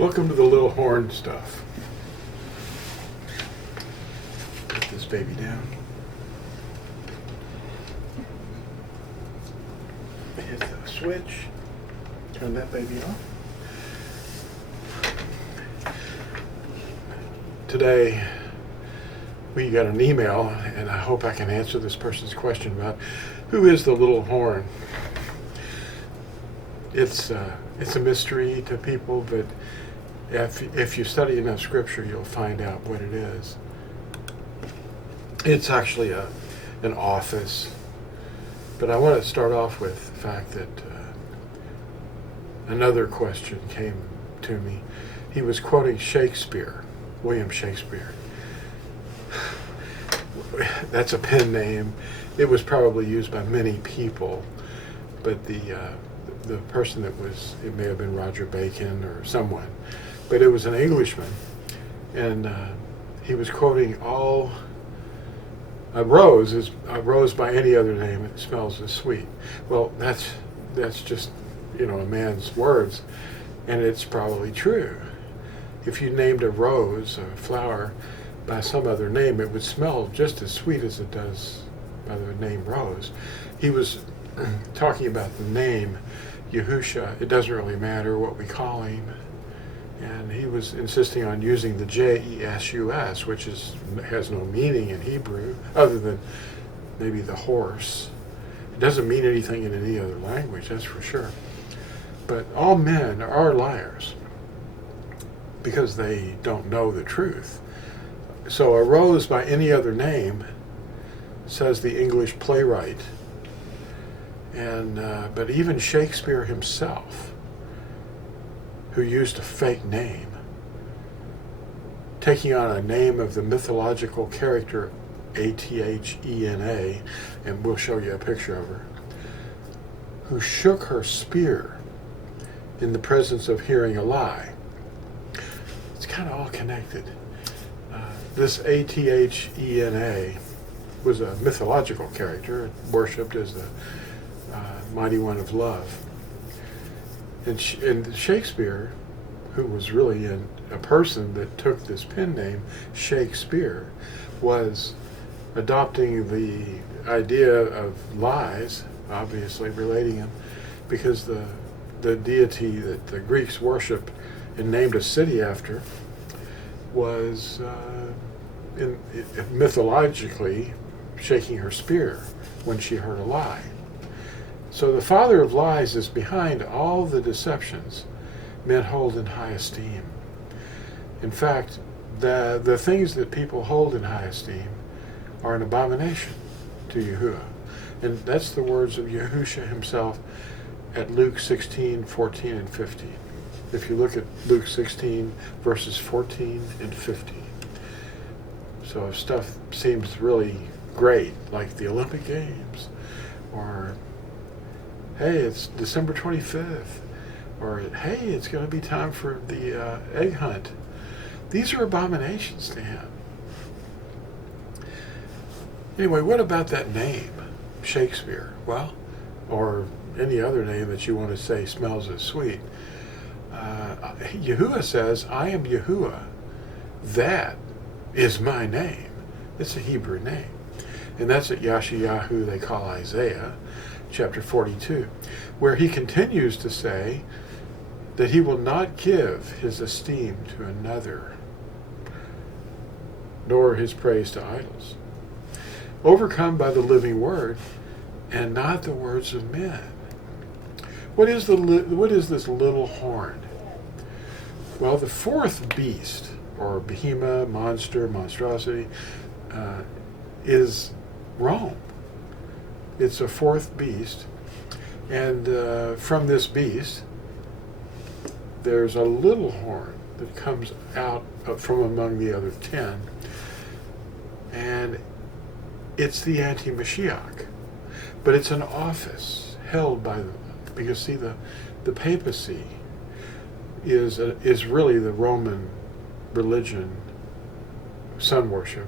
Welcome to the little horn stuff. Put this baby down. Hit the switch. Turn that baby off. Today, we got an email, and I hope I can answer this person's question about who is the little horn. It's a mystery to people, but if you study enough scripture, you'll find out what it is. It's actually an office, but I want to start off with the fact that another question came to me. He was quoting Shakespeare, William Shakespeare. That's a pen name. It was probably used by many people, but the person that was, it may have been Roger Bacon or someone, but it was an Englishman, and he was quoting a rose by any other name, it smells as sweet. Well, that's just, a man's words, and it's probably true. If you named a rose, a flower, by some other name, it would smell just as sweet as it does by the name rose. He was talking about the name Yahusha. It doesn't really matter what we call him. And he was insisting on using the J-E-S-U-S, which has no meaning in Hebrew, other than maybe the horse. It doesn't mean anything in any other language, that's for sure. But all men are liars because they don't know the truth. So a rose by any other name, says the English playwright. And but even Shakespeare himself, who used a fake name, taking on a name of the mythological character Athena, and we'll show you a picture of her, who shook her spear in the presence of hearing a lie. It's kind of all connected. This Athena was a mythological character, worshipped as the mighty one of love. And Shakespeare, who was really a person that took this pen name, Shakespeare, was adopting the idea of lies, obviously relating him, because the deity that the Greeks worshipped and named a city after was mythologically shaking her spear when she heard a lie. So the father of lies is behind all the deceptions men hold in high esteem. In fact, the things that people hold in high esteem are an abomination to Yahuwah. And that's the words of Yahusha himself at Luke 16, 14, and 15. If you look at Luke 16, verses 14 and 15. So if stuff seems really great, like the Olympic Games, or hey, it's December 25th, or hey, it's going to be time for the egg hunt. These are abominations to him. Anyway, what about that name, Shakespeare? Well, or any other name that you want to say smells as sweet. Yahuwah says, I am Yahuwah. That is my name. It's a Hebrew name. And that's at Yashayahu they call Isaiah, chapter 42, where he continues to say that he will not give his esteem to another, nor his praise to idols. Overcome by the living word, and not the words of men. What is this little horn? Well, the fourth beast, or behemoth, monster, monstrosity, is Rome. It's a fourth beast, and from this beast, there's a little horn that comes out from among the other 10, and it's the anti-mashiach. But it's an office held by because see, the papacy is really the Roman religion, sun worship,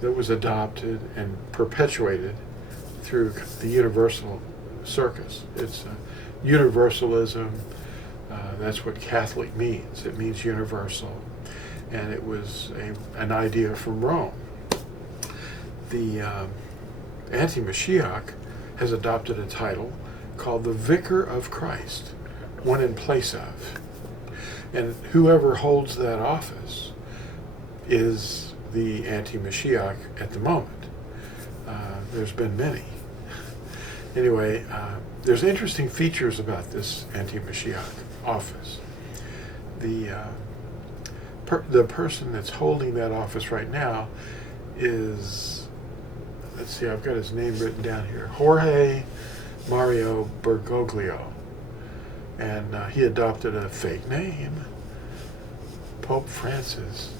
that was adopted and perpetuated through the universal circus. It's universalism, That's what Catholic means. It means universal. And it was an idea from Rome. The anti-mashiach has adopted a title called the Vicar of Christ, one in place of. And whoever holds that office is the anti-mashiach at the moment. There's been many. Anyway, there's interesting features about this anti-mashiach office. The person that's holding that office right now is, let's see, I've got his name written down here, Jorge Mario Bergoglio. And he adopted a fake name, Pope Francis.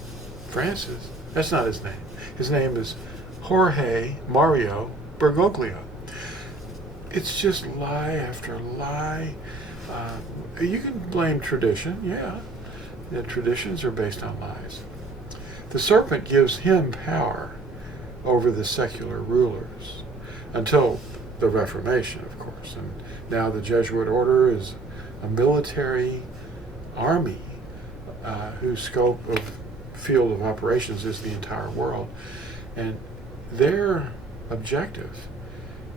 Francis? That's not his name. His name is Jorge Mario Bergoglio. It's just lie after lie. You can blame tradition, yeah. The traditions are based on lies. The serpent gives him power over the secular rulers until the Reformation, of course. And now the Jesuit order is a military army whose scope of field of operations is the entire world. And their objective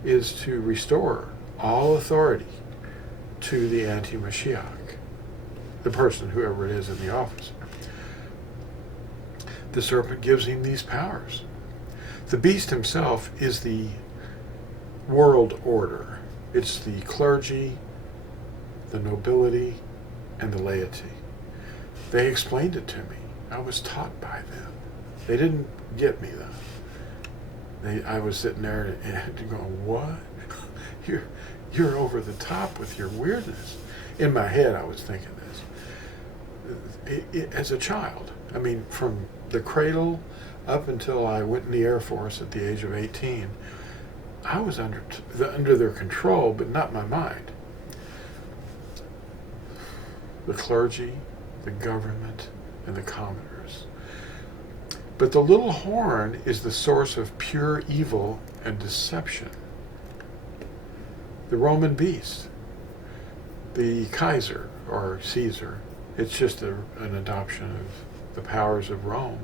is to restore all authority to the anti-mashiach, the person, whoever it is in the office. The serpent gives him these powers. The beast himself is the world order. It's the clergy, the nobility, and the laity. They explained it to me. I was taught by them. They didn't get me, though. I was sitting there and going, what? You're over the top with your weirdness. In my head, I was thinking this. As a child, I mean, from the cradle up until I went in the Air Force at the age of 18, I was under their control, but not my mind. The clergy, the government, and the commoners. But the little horn is the source of pure evil and deception. The Roman beast, the Kaiser or Caesar, it's just an adoption of the powers of Rome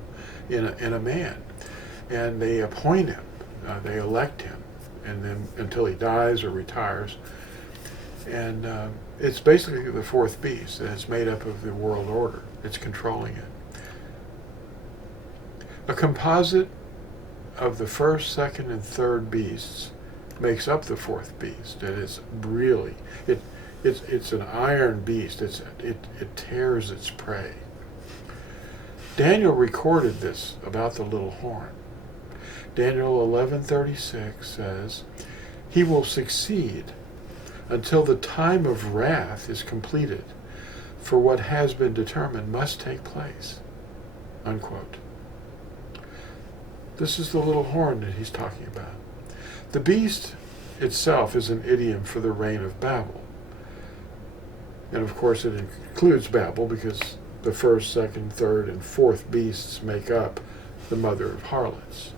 in a man. And they appoint him, they elect him, and then until he dies or retires. And it's basically the fourth beast, and it's made up of the world order. It's controlling it. A composite of the first, second, and third beasts makes up the fourth beast. And it's really, it's an iron beast. It tears its prey. Daniel recorded this about the little horn. Daniel 11:36 says, "He will succeed until the time of wrath is completed, for what has been determined must take place." Unquote. This is the little horn that he's talking about. The beast itself is an idiom for the reign of Babel. And of course it includes Babel because the first, second, third, and fourth beasts make up the mother of harlots.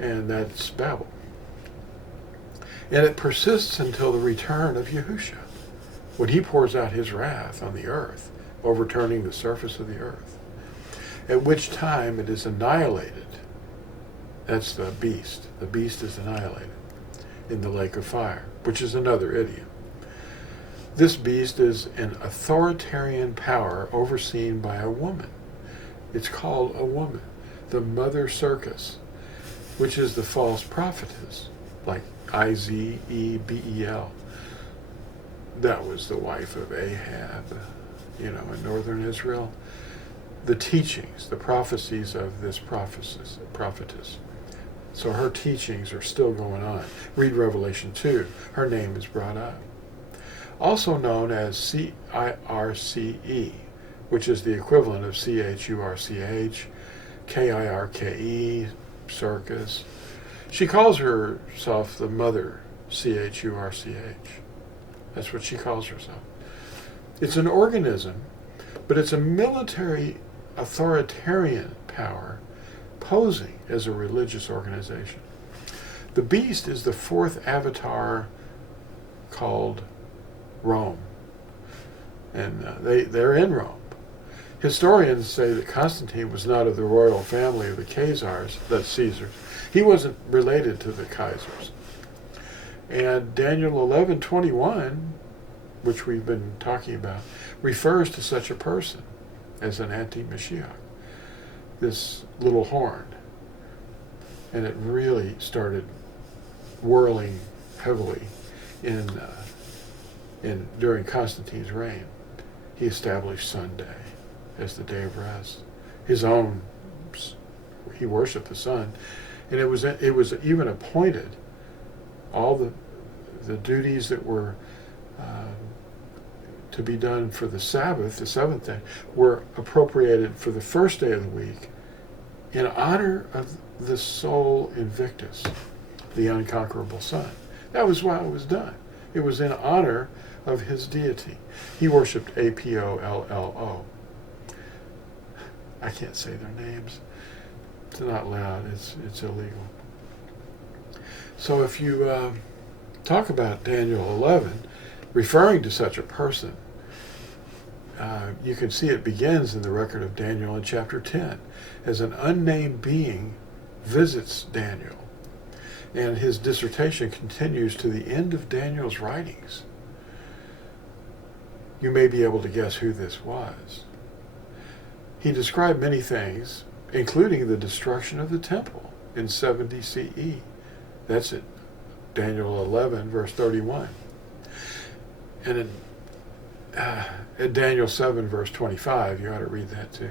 And that's Babel. And it persists until the return of Yahusha, when he pours out his wrath on the earth, overturning the surface of the earth, at which time it is annihilated. That's the beast. The beast is annihilated in the lake of fire, which is another idiom. This beast is an authoritarian power overseen by a woman. It's called a woman, the mother circus, which is the false prophetess, like Izebel. That was the wife of Ahab, in northern Israel. The teachings, the prophecies of this prophetess. So her teachings are still going on. Read Revelation 2. Her name is brought up. Also known as CIRCE, which is the equivalent of CHURCH, KIRKE, circus. She calls herself the mother, CHURCH. That's what she calls herself. It's an organism, but it's a military authoritarian power posing as a religious organization. The beast is the fourth avatar called Rome. and they're in Rome. Historians say that Constantine was not of the royal family of the Khazars, that's Caesars. He wasn't related to the Kaisers. And Daniel 11:21, which we've been talking about, refers to such a person as an anti-mashiach, this little horn. And it really started whirling heavily during Constantine's reign. He established Sunday as the day of rest. He worshipped the sun, and it was even appointed. All the duties that were to be done for the Sabbath, the seventh day, were appropriated for the first day of the week in honor of the Sol Invictus, the unconquerable sun. That was why it was done. It was in honor of his deity. He worshipped Apollo. I can't say their names. It's not allowed. It's illegal. So if you talk about Daniel 11, referring to such a person, you can see it begins in the record of Daniel in chapter 10, as an unnamed being visits Daniel. And his dissertation continues to the end of Daniel's writings. You may be able to guess who this was. He described many things, including the destruction of the temple in 70 CE. That's it, Daniel 11, verse 31. And at Daniel 7, verse 25, you ought to read that too.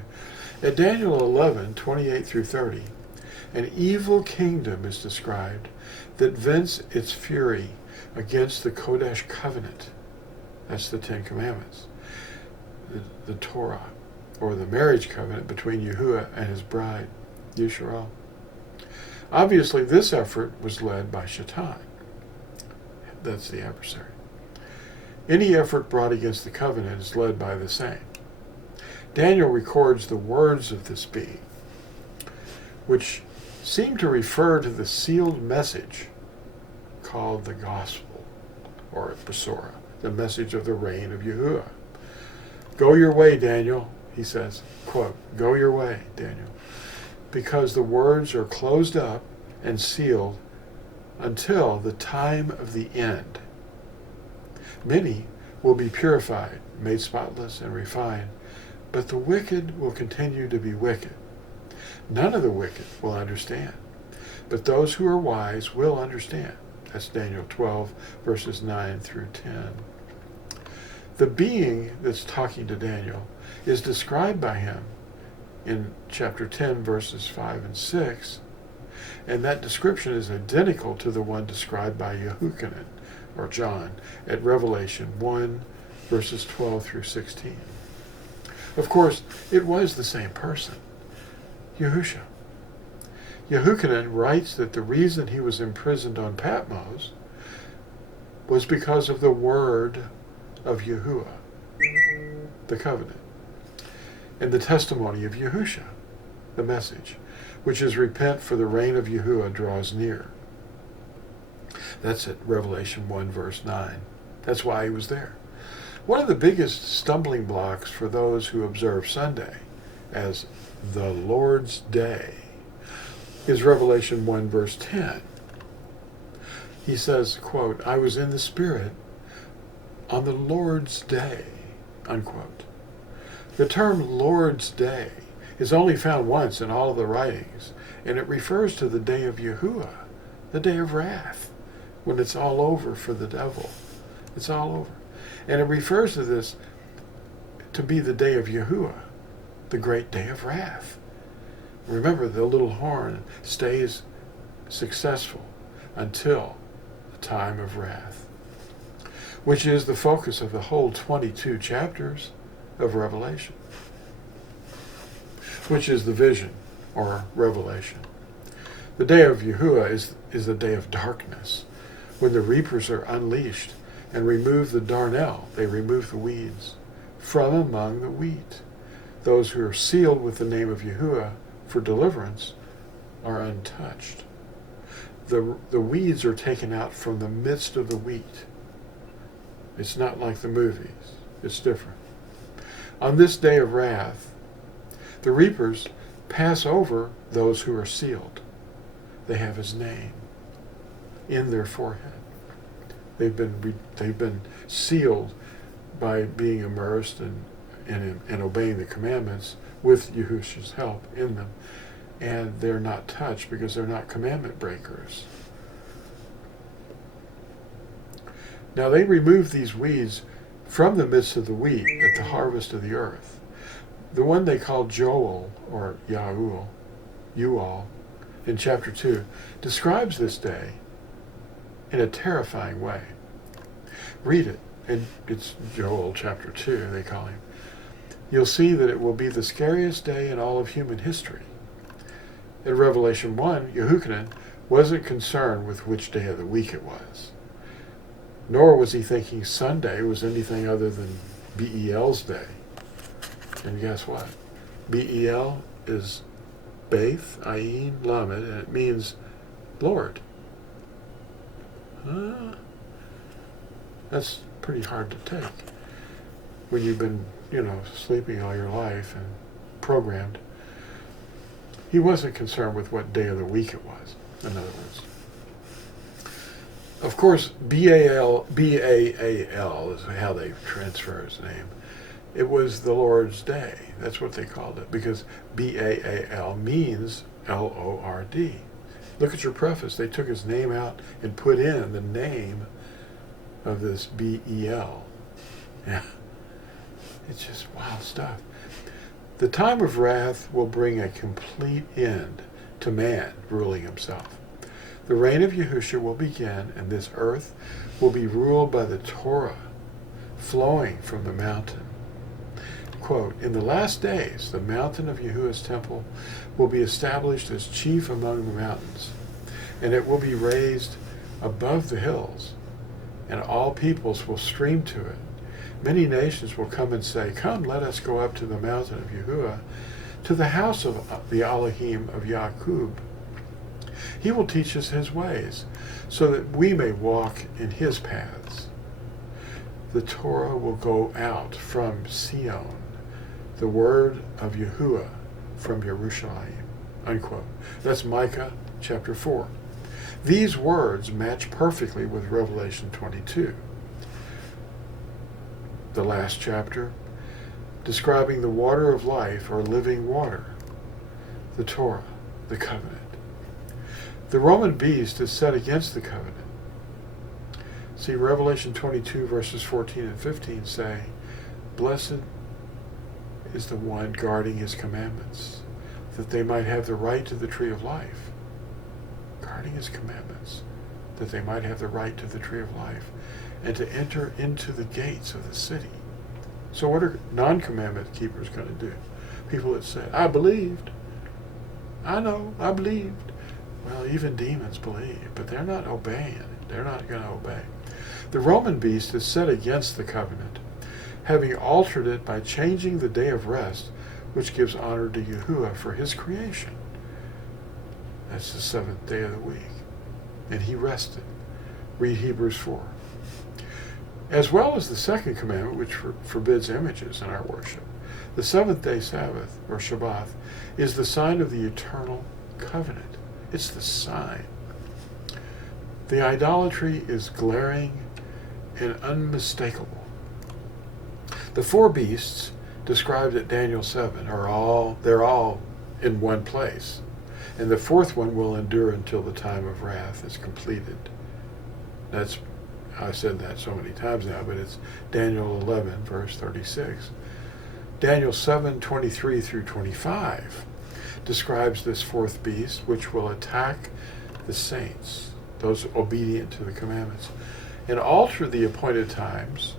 At Daniel 11, 28 through 30, an evil kingdom is described that vents its fury against the Kodesh covenant. That's the Ten Commandments. The Torah, or the marriage covenant between Yahuwah and his bride, Yisrael. Obviously, this effort was led by Shaitan. That's the adversary. Any effort brought against the covenant is led by the same. Daniel records the words of this being, which seem to refer to the sealed message called the gospel, or Besorah, the message of the reign of Yahuwah. Go your way, Daniel, he says, quote, go your way, Daniel, because the words are closed up and sealed until the time of the end. Many will be purified, made spotless and refined, but the wicked will continue to be wicked. None of the wicked will understand, but those who are wise will understand. That's Daniel 12, verses 9 through 10. The being that's talking to Daniel is described by him in chapter 10, verses 5 and 6, and that description is identical to the one described by Yehukanan, or John, at Revelation 1, verses 12 through 16. Of course, it was the same person, Yahusha. Yehukanan writes that the reason he was imprisoned on Patmos was because of the word of Yahuwah, the covenant, and the testimony of Yahusha, the message, which is repent, for the reign of Yahuwah draws near. That's at Revelation 1, verse 9. That's why he was there. One of the biggest stumbling blocks for those who observe Sunday as the Lord's Day is Revelation 1, verse 10. He says, quote, I was in the Spirit on the Lord's Day, unquote. The term Lord's Day is only found once in all of the writings, and it refers to the day of Yahuwah, the day of wrath, when it's all over for the devil. It's all over. And it refers to this to be the day of Yahuwah, the great day of wrath. Remember, the little horn stays successful until the time of wrath, which is the focus of the whole 22 chapters of Revelation, which is the vision or revelation. The day of Yahuwah is the day of darkness, when the reapers are unleashed and remove the darnel, they remove the weeds, from among the wheat. Those who are sealed with the name of Yahuwah for deliverance are untouched. The weeds are taken out from the midst of the wheat. It's not like the movies. It's different. On this day of wrath, the reapers pass over those who are sealed. They have his name in their forehead. They've been sealed by being immersed and obeying the commandments with Yahushua's help in them. And they're not touched because they're not commandment breakers. Now they removed these weeds from the midst of the wheat at the harvest of the earth. The one they called Joel, or Yahuel, in chapter 2, describes this day in a terrifying way. Read it, and it's Joel chapter 2, they call him. You'll see that it will be the scariest day in all of human history. In Revelation 1, Yehukanan wasn't concerned with which day of the week it was. Nor was he thinking Sunday was anything other than Bel's day. And guess what? Bel is Beth, Ayin, Lamed, and it means Lord. That's pretty hard to take when you've been, sleeping all your life and programmed. He wasn't concerned with what day of the week it was, in other words. Of course, Baal is how they transfer his name. It was the Lord's Day. That's what they called it, because Baal means Lord. Look at your preface. They took his name out and put in the name of this Bel. Yeah. It's just wild stuff. The time of wrath will bring a complete end to man ruling himself. The reign of Yahushua will begin, and this earth will be ruled by the Torah flowing from the mountain. Quote, in the last days, the mountain of Yahuwah's temple will be established as chief among the mountains, and it will be raised above the hills, and all peoples will stream to it. Many nations will come and say, come, let us go up to the mountain of Yahuwah, to the house of the Elohim of Yaqub. He will teach us his ways, so that we may walk in his paths. The Torah will go out from Sion, the word of Yahuwah from Yerushalayim. Unquote. That's Micah chapter 4. These words match perfectly with Revelation 22, the last chapter, describing the water of life or living water, the Torah, the covenant. The Roman beast is set against the covenant. See, Revelation 22 verses 14 and 15 say, blessed is the one guarding his commandments, that they might have the right to the tree of life. Guarding his commandments, that they might have the right to the tree of life, and to enter into the gates of the city. So what are non-commandment keepers going to do? People that say, I believed. I know, I believed. Well, even demons believe, but they're not obeying. They're not going to obey. The Roman beast is set against the covenant, having altered it by changing the day of rest, which gives honor to Yahuwah for his creation. That's the seventh day of the week. And he rested. Read Hebrews 4. As well as the second commandment, which forbids images in our worship. The seventh day Sabbath, or Shabbat, is the sign of the eternal covenant. It's the sign. The idolatry is glaring and unmistakable. The four beasts described at Daniel 7 they're all in one place. And the fourth one will endure until the time of wrath is completed. I said that so many times now, but it's Daniel 11, verse 36. Daniel 7, 23 through 25 describes this fourth beast, which will attack the saints, those obedient to the commandments, and alter the appointed times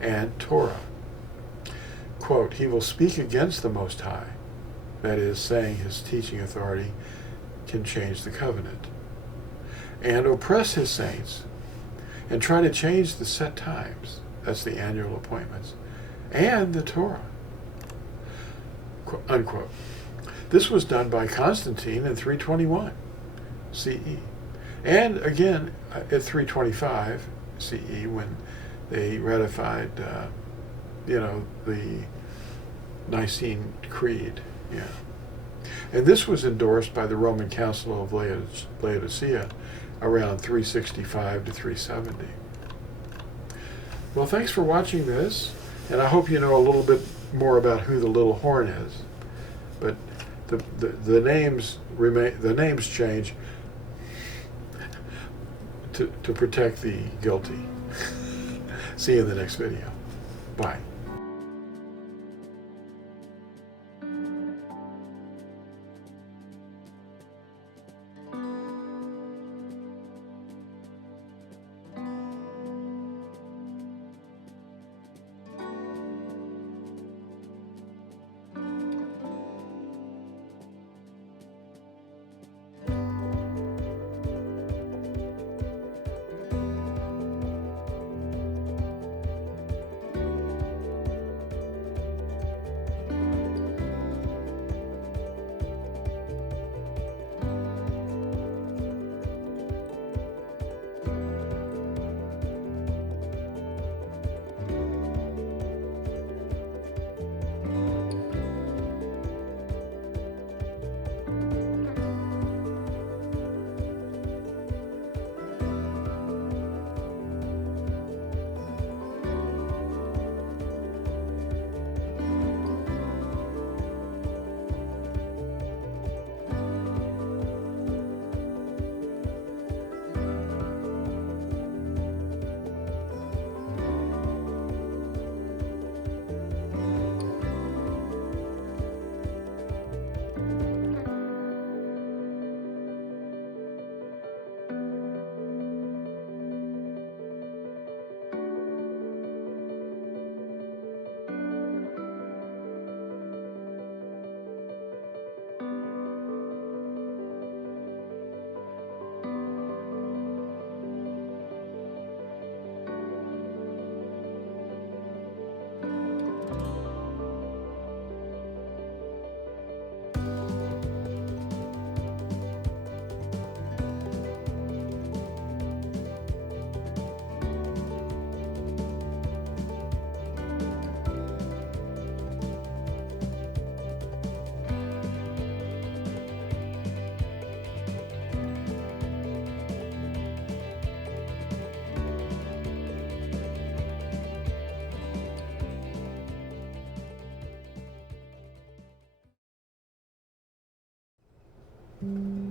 and Torah. Quote, he will speak against the Most High, that is, saying his teaching authority can change the covenant, and oppress his saints, and try to change the set times, that's the annual appointments, and the Torah. Unquote. This was done by Constantine in 321 CE. And again at 325 CE when they ratified the Nicene Creed. Yeah. And this was endorsed by the Roman Council of Laodicea around 365 to 370. Well, thanks for watching this, and I hope you know a little bit more about who the little horn is. But the names remain. The names change to protect the guilty. See you in the next video. Bye. Mm-hmm.